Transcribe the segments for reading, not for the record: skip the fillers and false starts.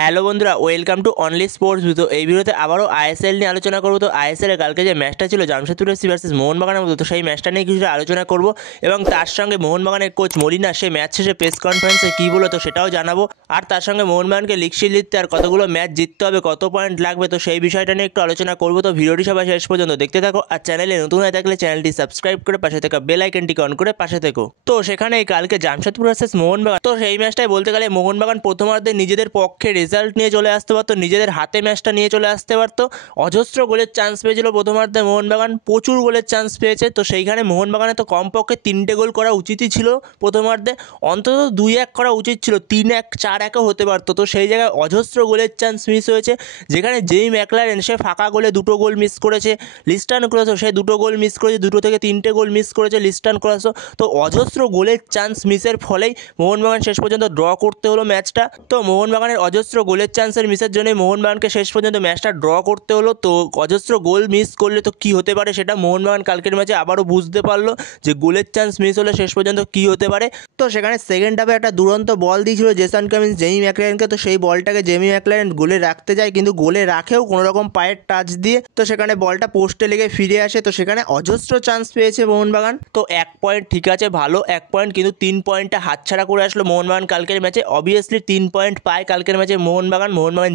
Hello বন্ধুরা, welcome to only sports video. এই ভিডিওতে আবারও আইএসএল নিয়ে আলোচনা করবো। তো আইএসএল এর কালকে যে ম্যাচটা ছিল জামশেদপুর এফসি ভার্সেস মোহনবাগানের মধ্যে, তো সেই ম্যাচটা নিয়ে কিছুটা আলোচনা করবো এবং তার সঙ্গে মোহনবাগানের কোচ মলিনা সে ম্যাচ শেষে প্রেস কনফারেন্সে কী বলো তো সেটাও জানাবো। আর তার সঙ্গে মোহনবাগানকে লিগ শিল্ড জিততে আর কতগুলো ম্যাচ জিততে হবে, কত পয়েন্ট লাগবে, তো সেই বিষয়টা নিয়ে একটু আলোচনা করবো। তো ভিডিওটি সবাই শেষ পর্যন্ত দেখতে থাকো। আর চ্যানেলে নতুন হয়ে থাকলে চ্যানেলটি সাবস্ক্রাইব করে পাশে থাকা বেল আইকনটিকে অন করে পাশে থেকো। তো সেখানে কালকে জামশেদপুর ভার্সেস মোহনবাগান, তো সেই ম্যাচটাই বলতে গেলে মোহনবাগান প্রথমার্ধে নিজেদের পক্ষে রেজাল্ট নিয়ে চলে আসতে পারতো, নিজেদের হাতে ম্যাচটা নিয়ে চলে আসতে পারতো। অজস্র গোলের চান্স পেয়েছিল প্রথমার্ধে মোহনবাগান, প্রচুর গোলের চান্স পেয়েছে। তো সেইখানে মোহনবাগানে তো কমপক্ষে 3টে গোল করা উচিতই ছিল প্রথমার্ধে, অন্তত 2-1 করা উচিত ছিল, 3-1 4-1ও হতে পারতো। তো সেই জায়গায় অজস্র গোলের চান্স মিস হয়েছে, যেখানে জেমি ম্যাকলারেন সে ফাঁকা গোলে 2টো গোল মিস করেছে, লিস্টান ক্রসো সে 2টো গোল মিস করেছে, 2 থেকে 3টে গোল মিস করেছে লিস্টান ক্রসো। তো অজস্র গোলের চান্স মিসের ফলেই মোহনবাগান শেষ পর্যন্ত ড্র করতে হলো ম্যাচটা। তো মোহনবাগানের অজস্র গোলের চান্সের মিসের জন্য মোহনবাগানকে শেষ পর্যন্ত ম্যাচটা ড্র করতে হলো। তো অজস্র গোল মিস করলে তো কী হতে পারে সেটা মোহনবাগান কালকের ম্যাচে আবারও বুঝতে পারলো যে গোলের চান্স মিস হলে শেষ পর্যন্ত কী হতে পারে। তো সেখানে সেকেন্ড হাফে একটা দুরন্ত বল দিয়েছিল জেসন কামিন্স জেমি ম্যাকলারেনকে, তো সেই বলটাকে জেমি ম্যাকলারেন গোলে রাখতে যায়, কিন্তু গোলে রাখেও কোনোরকম পায়ের টাচ দিয়ে তো সেখানে বলটা পোস্টে লেগে ফিরে আসে। তো সেখানে অজস্র চান্স পেয়েছে মোহনবাগান। তো 1 পয়েন্ট ঠিক আছে, ভালো 1 পয়েন্ট, কিন্তু 3 পয়েন্টটা হাতছাড়া করে আসলো মোহনবাগান কালকের ম্যাচে। অবভিয়াসলি 3 পয়েন্ট পায় কালকের ম্যাচে মোহনবাগান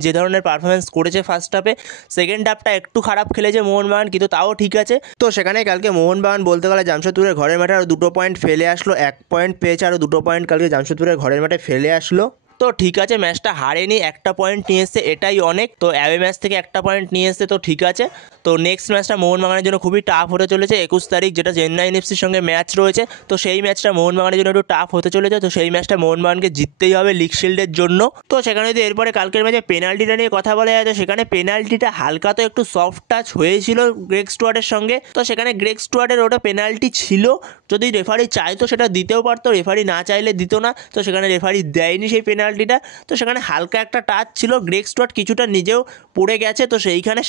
যে ধরনের পারফরমেন্স করেছে ফার্স্ট হাফে, সেকেন্ড হাফটা একটু খারাপ খেলেছে মোহনবাগান, কিন্তু তাও ঠিক আছে। তো সেখানে কালকে মোহনবাগান বলতে গেলে জামশেদপুরের ঘরের মাঠে আরও 2টো পয়েন্ট ফেলে আসলো, 1 পয়েন্ট পেয়েছে, আরও 2টো পয়েন্ট কালকে জামশেদপুরের ঘরের মাঠে ফেলে আসলো। তো ঠিক আছে, ম্যাচটা হারেনি, 1টা পয়েন্ট নিয়ে এসছে, এটাই অনেক। তো অ্যাওয়ে ম্যাচ থেকে 1টা পয়েন্ট নিয়ে এসছে, তো ঠিক আছে। তো নেক্সট ম্যাচটা মোহনবাগানের জন্য খুবই টাফ হতে চলেছে 21 তারিখ, যেটা চেন্নাই এফসির সঙ্গে ম্যাচ রয়েছে। তো সেই ম্যাচটা মোহনবাগানের জন্য একটু টাফ হতে চলেছে। তো সেই ম্যাচটা মোহনবাগানকে জিততেই হবে লিগ শিল্ডের জন্য। তো সেখানে যদি এরপরে কালকের ম্যাচে পেনাল্টিটা নিয়ে কথা বলা যায়, তো সেখানে পেনাল্টিটা হালকা তো একটু সফট টাচ হয়েছিল গ্রেগ স্টুয়ার্টের সঙ্গে। তো সেখানে গ্রেগ স্টুয়ার্টের ওটা পেনাল্টি ছিল, যদি রেফারি চাইতো সেটা দিতেও পারতো, রেফারি না চাইলে দিত না। তো সেখানে রেফারি দেয়নি সেই পেনাল্টিটা। তো সেখানে হালকা একটা টাচ ছিল, গ্রেগ স্টুয়ার্ট কিছুটা নিজেও পড়ে গেছে, তো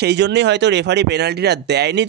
সেই জন্যই হয়তো রেফারি পেনাল্টিটা দেয়নি।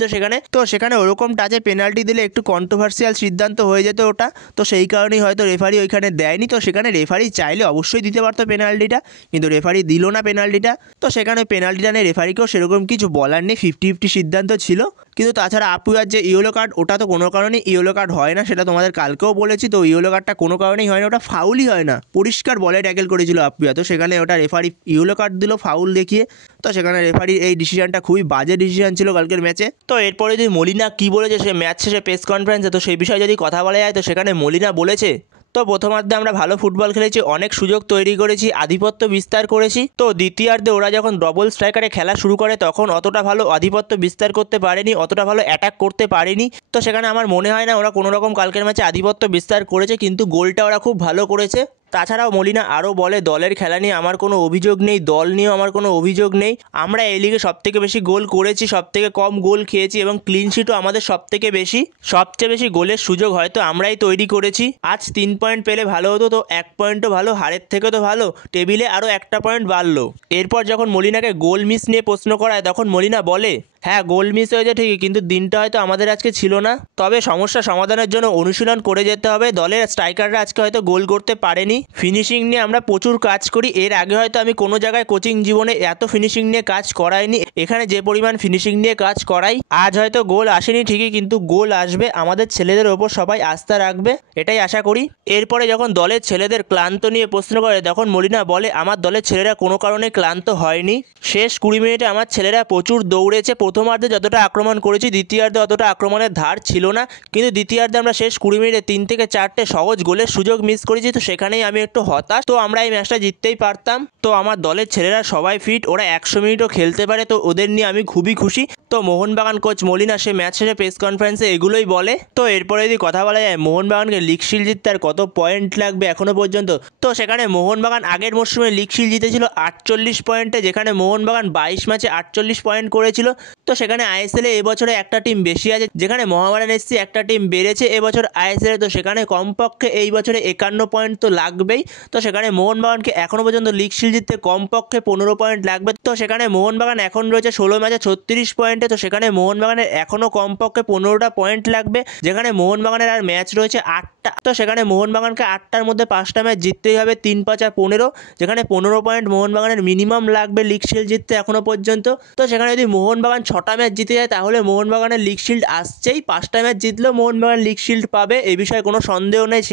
তো সেখানে ওরকম টাচে পেনাল্টি দিলে একটু কন্ট্রোভার্সিয়াল সিদ্ধান্ত হয়ে যেত ওটা, তো সেই কারণেই হয়তো রেফারি ওইখানে দেয়নি। তো সেখানে রেফারি চাইলে অবশ্যই দিতে পারতো পেনাল্টিটা, কিন্তু রেফারি দিল না পেনাল্টিটা। তো সেখানে পেনাল্টিটা নিয়ে রেফারিকেও সেরকম কিছু বলার নেই, 50-50 সিদ্ধান্ত ছিল। কিন্তু তাছাড়া আপুয়ার যে ইয়েলো কার্ড, ওটা তো কোনো কারণেই ইয়েলো কার্ড হয় না, সেটা তোমাদের কালকেও বলেছি। তো ইয়েলো কার্ডটা কোনো কারণেই হয় না, ওটা ফাউলই হয় না, পরিষ্কার বলে ট্যাকেল করেছিল আপুয়া। তো সেখানে ওটা রেফারি ইয়েলো কার্ড দিল ফাউল দেখিয়ে। তো সেখানে রেফারির এই ডিসিশনটা খুবই বাজে ডিসিশন ছিল কালকের ম্যাচে। তো এরপরে যদি মলিনা কী বলেছে সে ম্যাচ শেষে প্রেস কনফারেন্সে, তো সেই বিষয়ে যদি কথা বলা যায়, তো সেখানে মলিনা বলেছে, তো প্রথমার্ধে আমরা ভালো ফুটবল খেলেছি, অনেক সুযোগ তৈরি করেছি, আধিপত্য বিস্তার করেছি। তো দ্বিতীয়ার্ধে ওরা যখন ডবল স্ট্রাইকারে খেলা শুরু করে তখন অতটা ভালো আধিপত্য বিস্তার করতে পারেনি, অতটা ভালো অ্যাটাক করতে পারেনি। তো সেখানে আমার মনে হয় না ওরা কোনোরকম কালকের ম্যাচে আধিপত্য বিস্তার করেছে, কিন্তু গোলটা ওরা খুব ভালো করেছে। তাছাড়াও মলিনা আরও বলে, দলের খেলা নিয়ে আমার কোনো অভিযোগ নেই, দল নিয়েও আমার কোনো অভিযোগ নেই। আমরা এই লিগে সবথেকে বেশি গোল করেছি, সবথেকে কম গোল খেয়েছি এবং ক্লিন শিটও আমাদের সবথেকে বেশি, সবচেয়ে বেশি গোলের সুযোগ হয়তো আমরাই তৈরি করেছি। আজ 3 পয়েন্ট পেলে ভালো হতো, তো 1 পয়েন্টও ভালো, হারের থেকে তো ভালো, টেবিলে আরও 1টা পয়েন্ট বাড়লো। এরপর যখন মলিনাকে গোল মিস নিয়ে প্রশ্ন করায় তখন মলিনা বলে, হ্যাঁ গোল মিস হয়েছে ঠিকই, কিন্তু দিনটা হয়তো আমাদের আজকে ছিল না, তবে সমস্যা সমাধানের জন্য অনুশীলন করে যেতে হবে। দলের স্ট্রাইকাররা আজকে হয়তো গোল করতে পারেনি, ফিনিশিং নিয়ে আমরা প্রচুর কাজ করি, এর আগে হয়তো আমি কোনো জায়গায় কোচিং জীবনে এত ফিনিশিং নিয়ে কাজ করাইনি, এখানে যে পরিমাণ ফিনিশিং নিয়ে কাজ করাই। আজ হয়তো গোল আসেনি ঠিকই, কিন্তু গোল আসবে, আমাদের ছেলেদের ওপর সবাই আস্থা রাখবে, এটাই আশা করি। এরপরে যখন দলের ছেলেদের ক্লান্ত নিয়ে প্রশ্ন করে তখন মলিনা বলে, আমার দলের ছেলেরা কোনো কারণে ক্লান্ত হয়নি, শেষ 20 মিনিটে আমার ছেলেরা প্রচুর দৌড়েছে, প্রথমার্ধে যতটা আক্রমণ করেছি দ্বিতীয়ার্ধে অতটা আক্রমণের ধার ছিল না, কিন্তু দ্বিতীয়ার্ধে আমরা শেষ 20 মিনিটে 3 থেকে 4টে সহজ গোলের সুযোগ মিস করেছি। তো সেখানেই আমি একটু হতাশ, তো আমরা এই ম্যাচটা জিততেই পারতাম। তো আমার দলের ছেলেরা সবাই ফিট, ওরা 100 মিনিটও খেলতে পারে, তো ওদের নিয়ে আমি খুবই খুশি। তো মোহনবাগান কোচ মলিনা সে ম্যাচ শেষে প্রেস কনফারেন্সে এগুলোই বলে। তো এরপরে যদি কথা বলা যায় মোহনবাগানকে লিগ শিল্ড জিততে আর কত পয়েন্ট লাগবে এখনো পর্যন্ত, তো সেখানে মোহনবাগান আগের মরশুমে লিগ শিল্ড জিতেছিল 48 পয়েন্টে, যেখানে মোহনবাগান 22 ম্যাচে 48 পয়েন্ট করেছিল। তো সেখানে আইএসএলে এবছরে একটা টিম বেশি আছে, যেখানে মোহামেডান এসসি একটা টিম বেড়েছে এবছর আইএসএলে, তো সেখানে কমপক্ষে এই বছরে 51 পয়েন্ট তো লাগবেই। তো সেখানে মোহনবাগানকে এখনও পর্যন্ত লিগ শিল্ড জিততে কমপক্ষে 15 পয়েন্ট লাগবে। তো সেখানে মোহনবাগান এখন রয়েছে 16 ম্যাচে 36 পয়েন্টে, তো সেখানে মোহনবাগানের এখনও কমপক্ষে 15টা পয়েন্ট লাগবে, যেখানে মোহনবাগানের আর ম্যাচ রয়েছে 8টা। তো সেখানে মোহনবাগানকে 8টার মধ্যে 5টা ম্যাচ জিততেই হবে, 3 5 আর 15, যেখানে 15 পয়েন্ট মোহনবাগানের মিনিমাম লাগবে লিগ শিল্ড জিততে এখনও পর্যন্ত। তো সেখানে যদি মোহনবাগান 6টা ম্যাচ জিতে যায় তাহলে মোহনবাগানের লিগ শিল্ড আসছেই, 5টা ম্যাচ জিতলেও মোহনবাগান লিগ শিল্ড পাবে, এই বিষয়ে কোনো সন্দেহ নেই।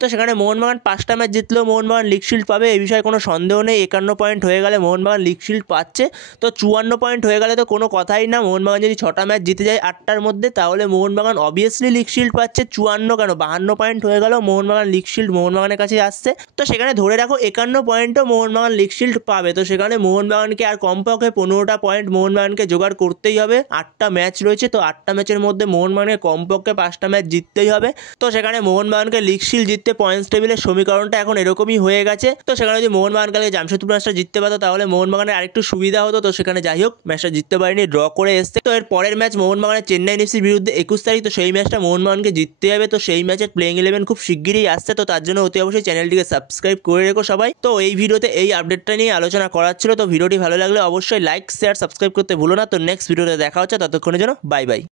তো সেখানে মোহনবাগান 5টা ম্যাচ জিতলেও মোহনবাগান লিগ শিল্ড পাবে, এই বিষয়ে কোনো সন্দেহ নেই। 51 পয়েন্ট হয়ে গেলে মোহনবাগান লিগ শিল্ড পাচ্ছে, তো 54 পয়েন্ট হয়ে গেলে তো কোনো কথাই না। মোহনবাগান যদি 6টা ম্যাচ জিতে যায় 8টার মধ্যে তাহলে মোহনবাগান অবভিয়াসলি লিগ শিল্ড পাচ্ছে। 54 কেন 52 পয়েন্ট হয়ে গেলেও মোহনবাগান লিগ শিল্ড মোহনবাগানের কাছে আসছে। তো সেখানে ধরে রাখো 51 পয়েন্টও মোহনবাগান লিগ শিল্ড পাবে। তো সেখানে মোহনবাগানকে আর কমপক্ষে 15টা পয়েন্ট মোহনবাগানকে জোগাড় করতেই হবে। 8টা ম্যাচ রয়েছে, তো 8টা ম্যাচের মধ্যে মোহনবাগানকে কমপক্ষে 5টা ম্যাচ জিততেই হবে। তো সেখানে মোহনবাগানকে লিগ শিল্ড জিততে পয়েন্টস টেবিলের সমীকরণটা এখন এরকমই হয়ে গেছে। তো সেখানে যদি মোহনবাগান কালকে জামশেদপুর ম্যাচটা জিততে পারতো তাহলে মোহনবাগানের আরেকটু সুবিধা হতো। তো সেখানে যাই হোক ম্যাচটা জিততে পারেনি, ড্র করে এসছে। তো এর পরের ম্যাচ মোহনবাগানের চেন্নাই এফসির বিরুদ্ধে 21 তারিখ, তো সেই ম্যাচটা মোহনবাগানকে জিততে হবে। তো সেই ম্যাচের প্লেইং 11 খুব শিগগিরই আসছে, তো তার জন্য অতি অবশ্যই চ্যানেলটিকে সাবস্ক্রাইব করে রেখো সবাই। তো এই ভিডিওতে এই আপডেটটা নিয়ে আলোচনা করার ছিল। তো ভিডিওটি ভালো লাগলে অবশ্যই লাইক শেয়ার সাবস্ক্রাইব করতে ভুলো না। তো নেক্সট ভিডিওতে দেখা হচ্ছে, ততক্ষণের জন্য বাই বাই।